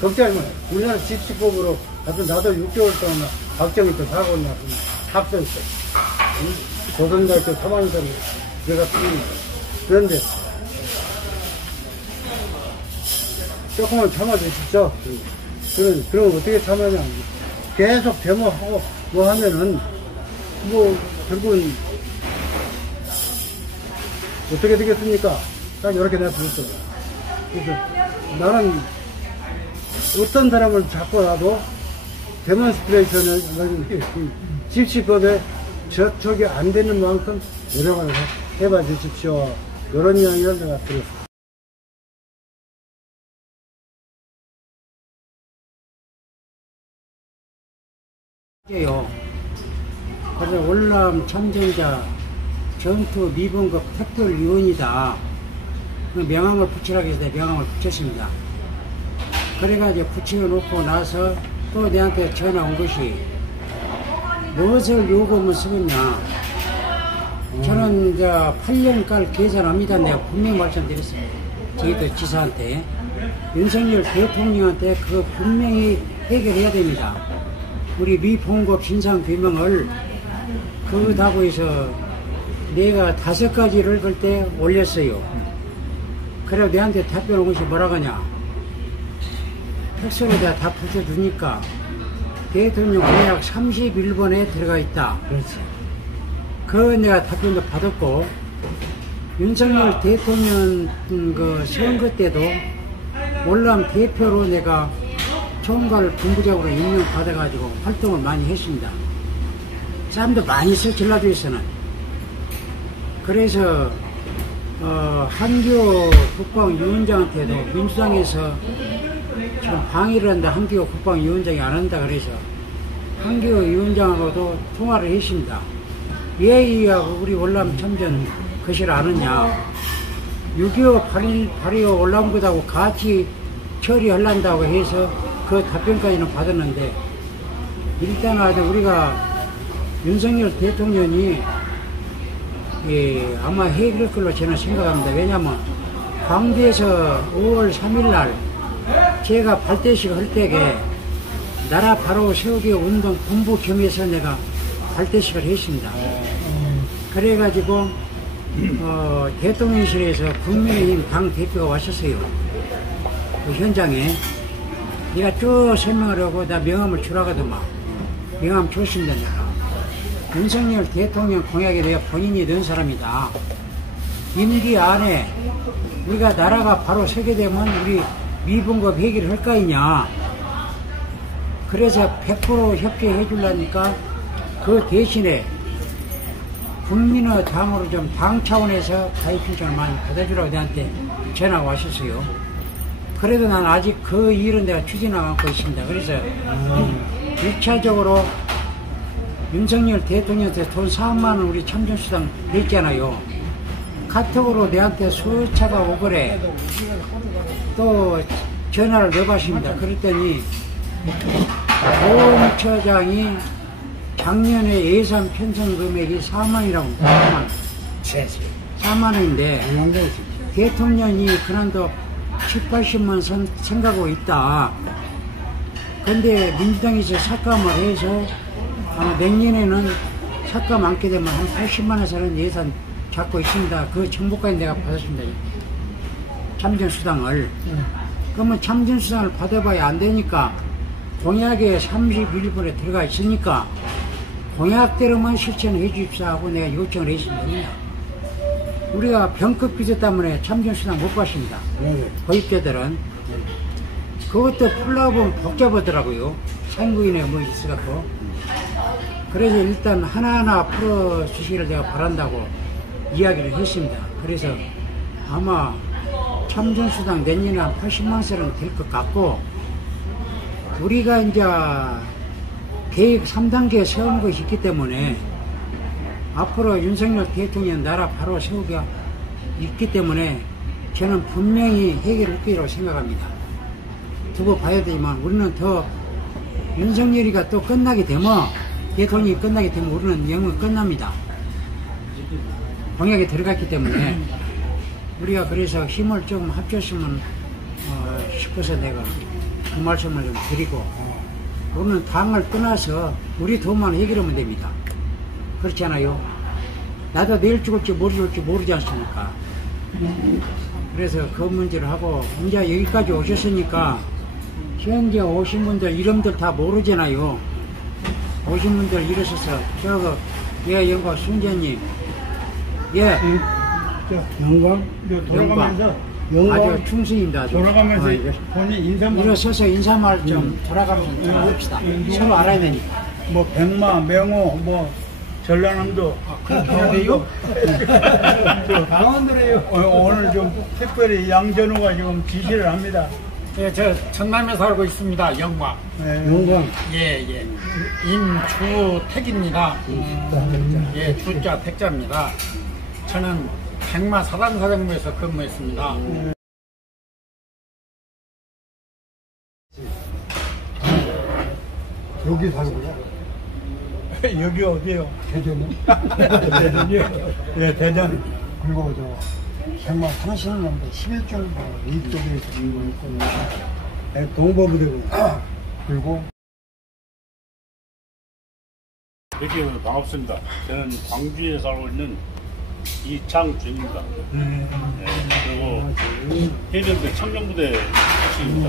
걱정하지 마. 우리나라 집시법으로 하여튼 나도 6개월 동안 박정희 때 사고 나서 합성했어. 조선대학교 3학년 내가 틀립니다. 그런데 조금만 참아주십시오. 그럼 어떻게 참으냐. 계속 데모하고 뭐 하면은 뭐 결국은 어떻게 되겠습니까? 딱 이렇게 내가 들었어. 그래서 나는 어떤 사람을 잡고 나도 데몬스트레이션을 집시법에 저촉이 안 되는 만큼 노력을 해봐 주십시오. 이런 이야기를 내가 들었어. 그래서 월남 참전자 전투 미분급 특별위원이다. 그 명함을 붙이라고 해서 명함을 붙였습니다. 그래가지고 붙여놓고 나서 또 내한테 전화 온 것이 무엇을 요금을 쓰겠냐. 저는 이제 8년간 계산합니다. 내가 분명히 말씀드렸어요. 저희도 지사한테. 윤석열 대통령한테 그거 분명히 해결해야 됩니다. 우리 미봉급 진상규명을 그거다고 해서 내가 5가지를 그때 올렸어요. 그래 내한테 답변 온 것이 뭐라고 하냐. 팩스로 내가 다 붙여주니까 대통령 공약 31번에 들어가 있다. 그렇지. 그 내가 답변도 받았고 윤석열 대통령 그 선거 때도 월남 대표로 내가 총괄 본부장으로 임명받아가지고 활동을 많이 했습니다. 사람도 많이 있어, 전라도에서는. 그래서, 한기호 국방위원장한테도 민주당에서 지금 방해를 한다, 한기호 국방위원장이 안 한다, 그래서 한기호 위원장하고도 통화를 했습니다. 왜 이하고 우리 월남 참전 것을 아느냐. 6.25, 8.25 월남군하고 같이 처리하려고 해서 그 답변까지는 받았는데, 일단 우리가 윤석열 대통령이 아마 해결할 걸로 저는 생각합니다. 왜냐면 광주에서 5월 3일 날 제가 발대식 할 때에 나라 바로 세우기 운동 본부 겸해서 내가 발대식을 했습니다. 그래가지고 대통령실에서 국민의힘 당 대표가 왔었어요. 그 현장에. 내가 쭉 설명을 하고 나 명함을 주라고 하더만. 명함 줬습니다. 내가. 윤석열 대통령 공약에 대해 본인이 넣은 사람이다. 임기 안에 우리가 나라가 바로 서게 되면 우리 미분급 해결을 할 거이냐. 그래서 100% 협조해 주려니까 그 대신에 국민의 당으로 좀 당 차원에서 가입 신청을 많이 받아주라고 내한테 전화가 왔었어요. 그래도 난 아직 그 일은 내가 추진하고 있습니다. 그래서 1차적으로 윤석열 대통령한테 돈 4만원 우리 참전수당 냈잖아요. 카톡으로 내한테 수차가 오거래. 또 전화를 넣어봤습니다. 그랬더니 보훈처장이 작년에 예산 편성 금액이 4만이라고 4만원인데 대통령이 그난도 7, 80만 생각하고 있다. 근데 민주당에서 삭감을 해서 아마 내년에는 삭감 않게 되면 한 80만원 서는 예산 잡고 있습니다. 그 정보까지 내가 받았습니다. 참전수당을. 그러면 참전수당을 받아봐야 안 되니까 공약에 31번에 들어가 있으니까 공약대로만 실천해 주십시오 하고 내가 요청을 했습니다. 우리가 병급 규제 때문에 참전수당 못 받습니다. 고입자들은. 그것도 풀려고 보면 복잡하더라고요. 상구인에 뭐 있어갖고. 그래서 일단 하나하나 풀어주시기를 제가 바란다고 이야기를 했습니다. 그래서 아마 참전수당 내년에 한 80만 세는 될 것 같고, 우리가 이제 계획 3단계 세운 것이 있기 때문에 앞으로 윤석열 대통령 나라 바로 세우기가 있기 때문에 저는 분명히 해결할 거라고 생각합니다. 두고 봐야 되지만 우리는 더 윤석열이가 또 끝나게 되면, 대통령이 끝나게 되면 우리는 영원 끝납니다. 공약에 들어갔기 때문에 우리가 그래서 힘을 좀 합쳤으면 싶어서 내가 그 말씀을 좀 드리고, 우리는 당을 떠나서 우리 돈만 해결하면 됩니다. 그렇잖아요. 나도 내일 죽을지 모레 죽을지 모르지 않습니까? 그래서 그 문제를 하고, 이제 여기까지 오셨으니까, 현재 오신 분들 이름들 다 모르잖아요. 오신 분들 일어서서, 예, 영광 순자님, 예, 영광, 돌아가면서 아주 충성입니다. 돌아가면서 본인 인사말 일어서서 인사말 좀 돌아가면서 좀 합시다. 서로 알아야 되니까. 뭐 백마, 명호, 뭐 전라남도 그렇게 해야 돼요? 강원도래요. 오늘 좀 특별히 양전우가 지금 지시를 합니다. 예, 저 전남에 살고 있습니다. 영광. 네. 영광. 예, 예. 임주택입니다. 예, 주자 택자입니다. 저는 백마 사단사령부에서 근무했습니다. 여기 살고요. 여기 어디요? 대전이요. 대전이요. 예, 대전. 그리고 백마 사시는 놈들 11종 이쪽에서 있고 동법부대고 그리고 여기 반갑습니다. 저는 광주에 살고 있는 이창준입니다. 네, 그리고 해병대 청정부대 출신입니다.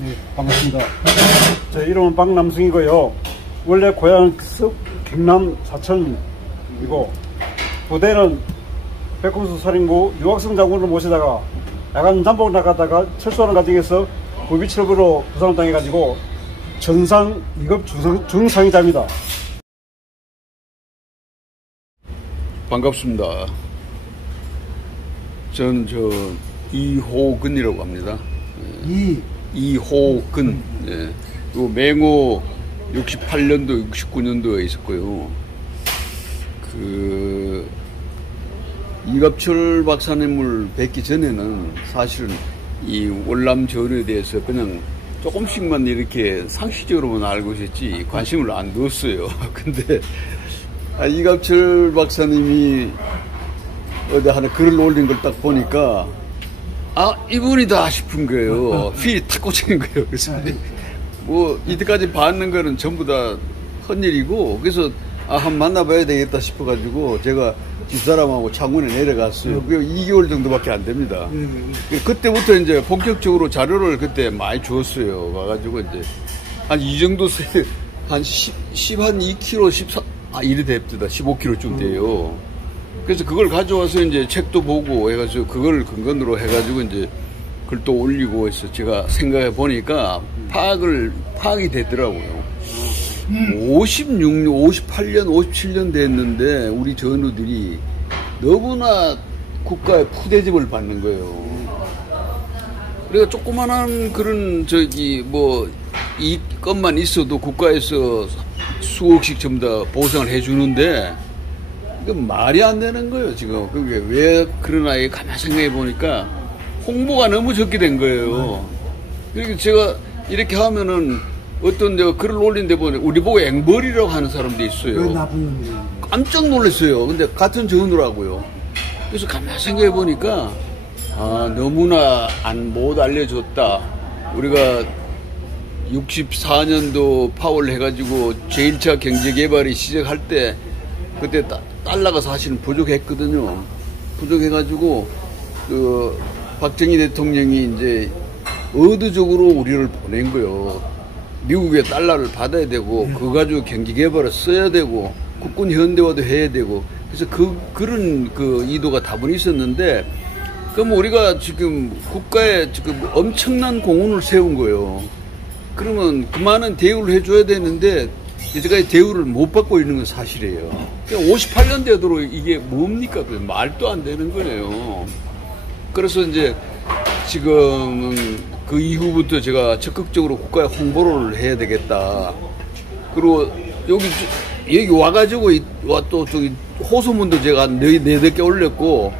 네, 반갑습니다. 제 이름은 박남승이고요. 원래 고향 경남 사천이고 부대는 백군수 사령부 유학생 장군을 모시다가 야간 잠복 나가다가 철수하는 과정에서 부비철부로 부상을 당해가지고 전상 2급 중상위자입니다. 반갑습니다. 저는 이호근이라고 합니다. 이호근. 예. 또 맹호 68년도, 69년도에 있었고요. 이갑철 박사님을 뵙기 전에는 사실은 이 월남 전에 대해서 그냥 조금씩만 이렇게 상식적으로만 알고 있었지 관심을 안 뒀어요. 근데 이갑철 박사님이 어디 하나 글을 올린 걸 딱 보니까 이분이다 싶은 거예요. 필이 탁 꽂히는 거예요. 그래서 뭐 이때까지 봤는 거는 전부 다 헛일이고, 그래서 한번 만나봐야 되겠다 싶어가지고 제가 집사람하고 창원에 내려갔어요. 그게 2개월 정도밖에 안 됩니다. 그때부터 이제 본격적으로 자료를 그때 많이 주었어요. 와가지고 이제 한 이 정도 한 2kg, 14, 이래 됩니다. 15kg쯤 돼요. 그래서 그걸 가져와서 이제 책도 보고 해가지고 그걸 근거로 해가지고 이제 글도 올리고 해서 제가 생각해 보니까 파악이 되더라고요. 56년, 58년, 57년 됐는데 우리 전우들이 너무나 국가의 푸대접을 받는 거예요. 그러니까 조그만한 그런 이 것만 있어도 국가에서 수억씩 전부 다 보상을 해주는데 이건 말이 안 되는 거예요, 지금. 그게 왜 그러나 가만히 생각해 보니까 홍보가 너무 적게 된 거예요. 그러니까 제가 이렇게 하면은 어떤 내가 글을 올린 데 보니 우리 보고 앵벌이라고 하는 사람도 있어요. 깜짝 놀랐어요. 근데 같은 전우라고요. 그래서 가만히 생각해 보니까 너무나 못 알려줬다. 우리가 64년도 파월 해가지고 제1차 경제개발이 시작할 때 그때 달러가 사실은 부족했거든요. 부족해가지고 박정희 대통령이 이제 의도적으로 우리를 보낸 거예요. 미국의 달러를 받아야 되고 그거 가지고 경제개발을 써야 되고 국군 현대화도 해야 되고, 그래서 그런 의도가 다분히 있었는데, 그럼 우리가 지금 국가에 지금 엄청난 공헌을 세운 거예요. 그러면 그 많은 대우를 해줘야 되는데 이제까지 대우를 못 받고 있는 건 사실이에요. 58년 되도록 이게 뭡니까? 말도 안 되는 거예요. 그래서 이제 지금 그 이후부터 제가 적극적으로 국가에 홍보를 해야 되겠다. 그리고 여기 와가지고 또 저기 호소문도 제가 4개 올렸고,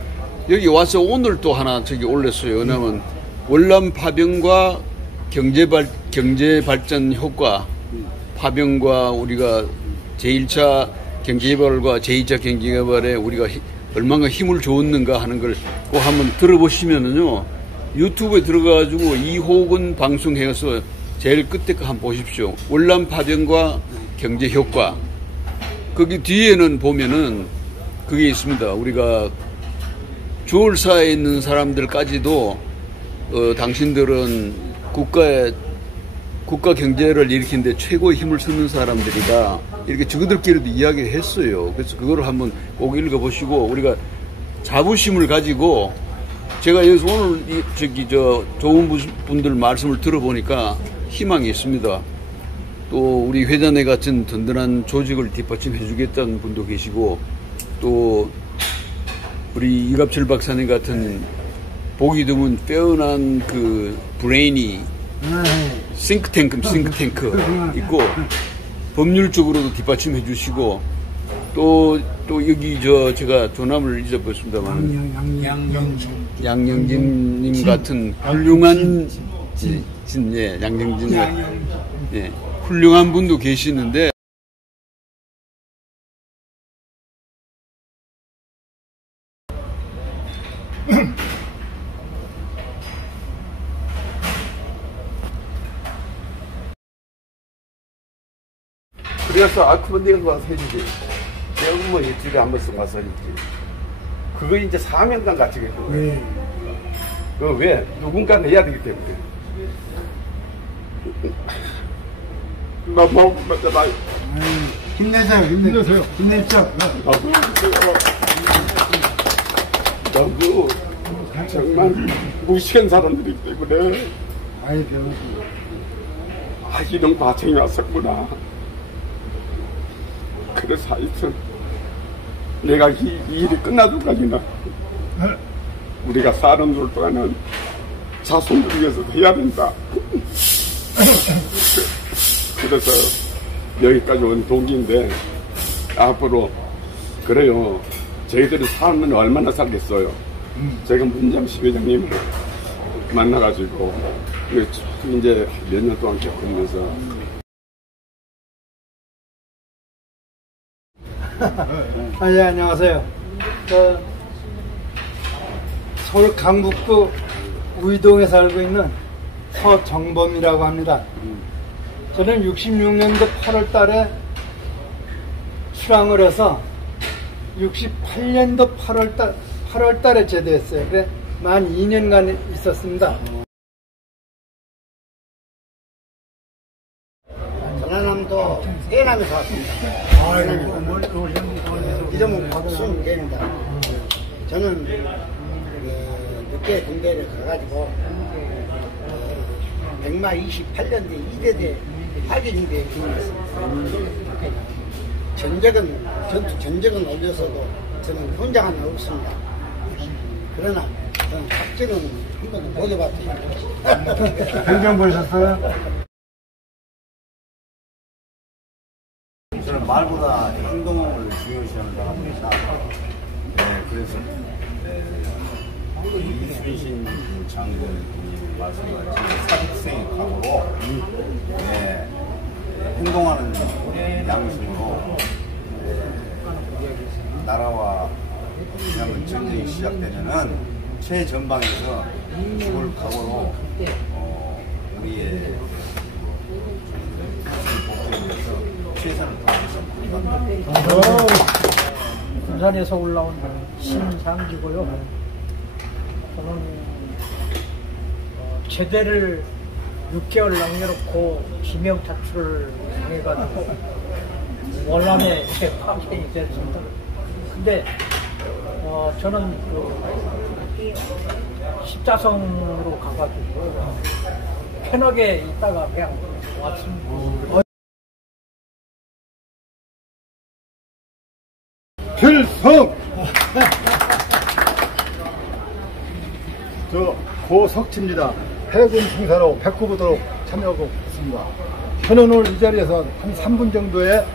여기 와서 오늘 또 하나 올렸어요. 왜냐면 월남 파병과 경제발전 효과, 파병과 우리가 제1차 경제개발과 제2차 경제개발에 우리가 얼마나 힘을 줬는가 하는 걸 꼭 한번 들어보시면은요, 유튜브에 들어가가지고 이호근 방송해서 제일 끝에 거 한번 보십시오. 월남 파병과 경제 효과. 거기 뒤에는 보면은 그게 있습니다. 우리가 주월사에 있는 사람들까지도 당신들은 국가 경제를 일으키는데 최고의 힘을 쓰는 사람들이다. 이렇게 저들끼리도 이야기를 했어요. 그래서 그거를 한번 꼭 읽어보시고, 우리가 자부심을 가지고, 제가 여기서 오늘 좋은 분들 말씀을 들어보니까 희망이 있습니다. 또 우리 회장님 같은 든든한 조직을 뒷받침해 주겠다는 분도 계시고, 또 우리 이갑철 박사님 같은 보기 드문 빼어난 그 브레인이 싱크탱크 있고, 법률적으로도 뒷받침해 주시고, 또 여기 제가 조남을 잊어버렸습니다만 양영진님 같은 훌륭한 양영진 훌륭한 분도 계시는데, 그래서 그만 네가 와서 해주지. 내가 뭐 일주일에 한 번씩 와서 해주지. 그거 이제 사명감 같이 했던 거예요. 그거 왜? 누군가 해야 되기 때문에. 너무 맞잖아. 힘내세요, 힘내세요. 힘내십시오. 너무 정말 무식한 사람들이기 때문에. 이런 과정이 왔었구나. 그래서 하여튼 내가 이 일이 끝나도까지는 우리가 사람들 동안은 자손들 위해서 해야 된다. 그래서 여기까지 온 동기인데, 앞으로 그래요. 저희들이 살면 얼마나 살겠어요. 제가 문잠시 회장님을 만나가지고 이제 몇 년 동안 겪으면서 예, 안녕하세요. 서울 강북구 우이동에 살고 있는 서정범이라고 합니다. 저는 66년도 8월 달에 출항을 해서 68년도 8월 달에 제대했어요. 그래, 만 2년간 있었습니다. 전라남도 해남에서 왔습니다. 이름은 박순계입니다. 저는 늦게 군대를 가가지고 백마 28년대 2대대 8.2대에 입문했습니다. 전적은 올려서도 저는 혼자가 없습니다. 그러나 저는 작전은 한 번도 못 해봤어요. 변경 보셨어요? 저는 말보다 행동을 중요시하는 사람입니다. 그래서 이순신 장군님 말씀하신 사직생의 각오로 행동하는 양심으로 나라와 그냥 전쟁이 시작되면은 최전방에서 죽을 각오로 우리의 복귀에 위해서 최선을 다하겠습니다. 군산에서 올라온 신상기고요. 저는 제대를 6개월 남겨놓고 기명 탈출을 당해가지고 월남에 파견이 됐습니다. 근데 저는 십자성으로 가가지고 편하게 있다가 그냥 왔습니다. 필성! 저 고석치입니다. 해군 승사로 백구부대로 참여하고 있습니다. 저는 오늘 이 자리에서 한 3분 정도의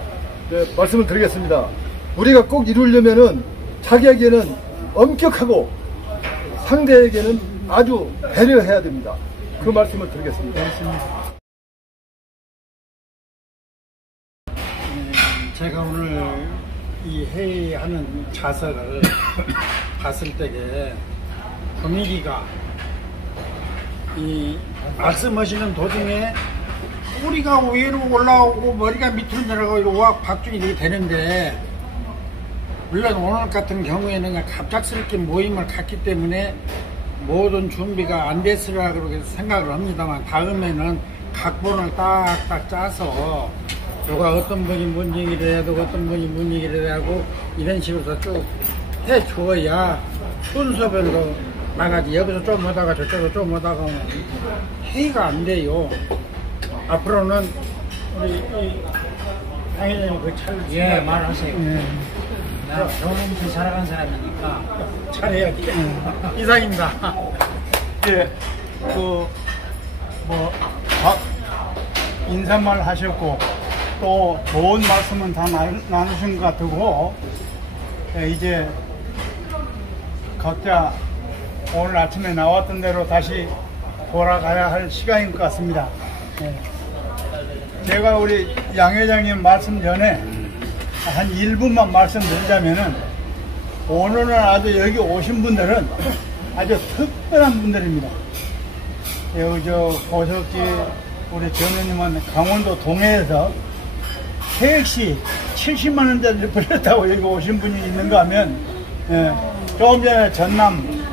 말씀을 드리겠습니다. 우리가 꼭 이루려면은 자기에게는 엄격하고 상대에게는 아주 배려해야 됩니다. 그 말씀을 드리겠습니다. 제가 오늘 이 회의하는 자세를 봤을 때에 분위기가 이 말씀하시는 도중에 뿌리가 위로 올라오고 머리가 밑으로 내려가고 우악박죽이 이렇게 되는데, 물론 오늘 같은 경우에는 그냥 갑작스럽게 모임을 갖기 때문에 모든 준비가 안 됐으라 그렇게 생각을 합니다만, 다음에는 각본을 딱딱 짜서 누가 어떤 분이 뭔 얘기를 해도 어떤 분이 뭔 얘기를 하고 이런 식으로 쭉 해줘야 순서별로 나가지. 여기서 좀 오다가 저쪽으로 좀 오다가 회의가 안 돼요. 앞으로는 우리 당연히 그 차를 예, 말하세요. 예. 나 경험치 살아간 사람이니까 잘해야지. 이상입니다. 예, 인사말 하셨고, 또 좋은 말씀은 다 나누신 것 같고, 예, 이제 각자 오늘 아침에 나왔던 대로 다시 돌아가야 할 시간인 것 같습니다. 예. 제가 우리 양 회장님 말씀 전에 한 1분만 말씀드리자면은, 오늘은 아주 여기 오신 분들은 아주 특별한 분들입니다. 여기 보셨기 우리 전우님은 강원도 동해에서 택시 70만원짜리를 벌렸다고 여기 오신 분이 있는가 하면, 예, 조금 전에 전남,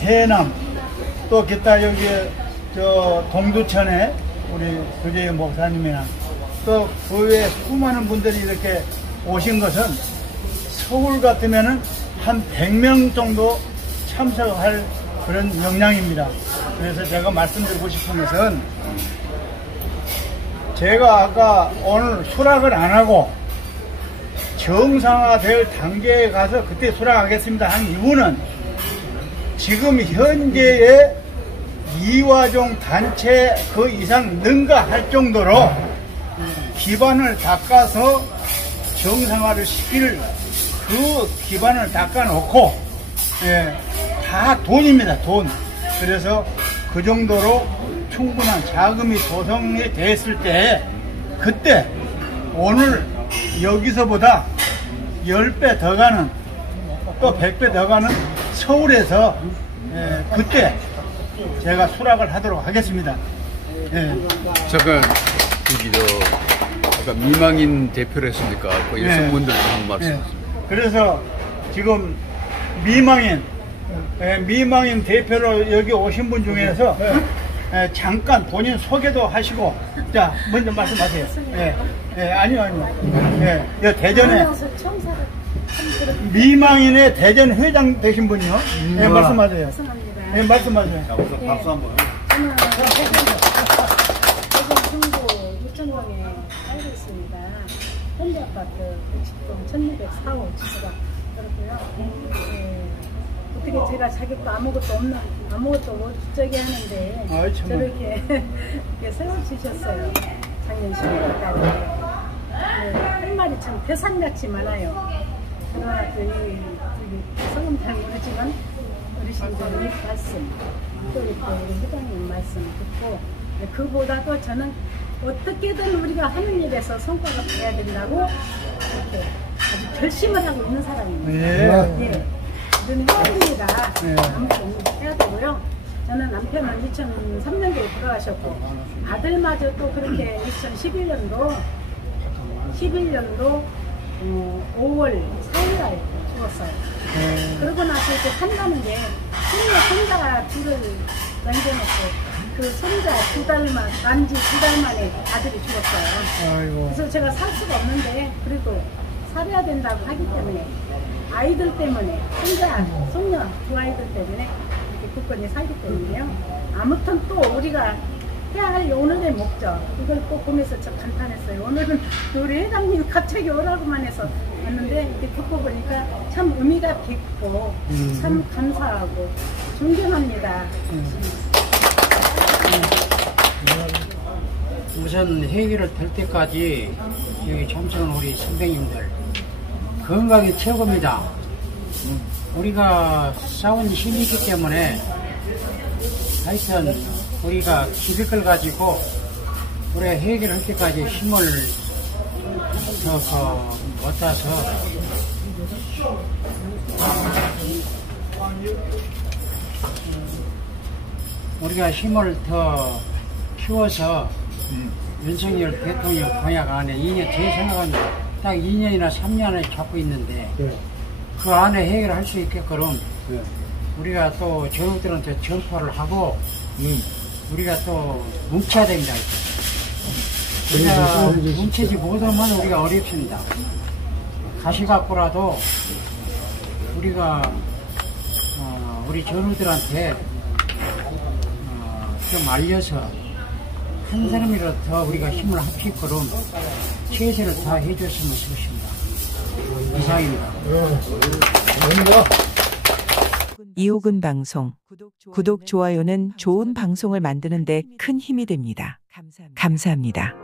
해남, 또 기타 여기 동두천에 우리 조재희 목사님이나 또 그 외에 수많은 분들이 이렇게 오신 것은 서울 같으면은 한 100명 정도 참석할 그런 역량입니다. 그래서 제가 말씀드리고 싶은 것은, 제가 아까 오늘 수락을 안 하고 정상화될 단계에 가서 그때 수락하겠습니다 한 이유는, 지금 현재의 이화종 단체 그 이상 능가할 정도로 기반을 닦아서 정상화를 시킬 그 기반을 닦아놓고, 예, 다 돈입니다, 돈. 그래서 그 정도로 충분한 자금이 조성이 됐을 때, 그때 오늘 여기서보다 10배 더 가는, 또 100배 더 가는 서울에서, 예, 그때 제가 수락을 하도록 하겠습니다. 예. 잠깐 아까 미망인 대표를 했습니까? 그 여성분들 한 말씀하십니다. 그래서 지금 미망인 대표로 여기 오신 분 중에서 잠깐 본인 소개도 하시고, 자, 먼저 말씀하세요. 아니요. 대전에 미망인의 대전 회장 되신 분이요. 말씀하세요. 말씀하세요. 자, 우선 박수 한번. 저는 대전 중구 유천동에 살고 있습니다. 현대 아파트 110동 1204호 주소가 그렇고요. 어떻게 제가 자격도 아무것도 못 저기 하는데 저렇게 이렇게 세워주셨어요. 작년 12월달에. 할 말이 참 대산같이 많아요. 그러나 성음잘 모르지만 어르신들의 말씀, 또 이렇게 우리 회장님 말씀 듣고, 그보다도 저는 어떻게든 우리가 하는 일에서 성과가 돼야 된다고 이렇게 아주 결심을 하고 있는 사람입니다. 예. 저는 해야 됩니다. 아무튼 해야 되고요. 저는 남편은 2003년도에 돌아가셨고, 아들마저 또 그렇게 2011년도 5월 4일날 죽었어요. 그러고 나서 이제 산다는 게 손자 둘을 남겨놓고, 그 손자 만지 2달 만에 아들이 죽었어요. 아이고. 그래서 제가 살 수가 없는데 그래도 살아야 된다고 하기 때문에, 아이들 때문에, 손녀 두 아이들 때문에 이렇게 굳건히 살기 때문에요. 아무튼 또 우리가 해야 할 오늘의 목적, 이걸 꼭 보면서 저 감탄했어요. 오늘은 우리 회장님 갑자기 오라고만 해서 왔는데, 이렇게 듣고 보니까 참 의미가 깊고 참 감사하고 존경합니다. 우선 회의를 될 때까지 여기 참석한 우리 선생님들 건강이 최고입니다. 우리가 싸운 힘이 있기 때문에 하여튼 우리가 기득을 가지고 우리가 회의를 할 때까지 힘을 못 따서 우리가 힘을 더 키워서 윤석열 대통령 공약 안에 2년, 제 생각은 딱 2년이나 3년을 잡고 있는데 그 안에 해결할 수 있게끔 우리가 또 전우들한테 전파를 하고 우리가 또 뭉쳐야 됩니다. 우리가 뭉치지 못하면 우리가 어렵습니다. 가시 갖고라도 우리가 우리 전우들한테 좀 알려서 한 사람이라도 더 우리가 힘을 합치도록 최선을 다 해줬으면 좋겠습니다. 이상입니다. 이호근 방송 구독, 좋아요는 좋은 방송을 만드는 데 큰 힘이 됩니다. 감사합니다.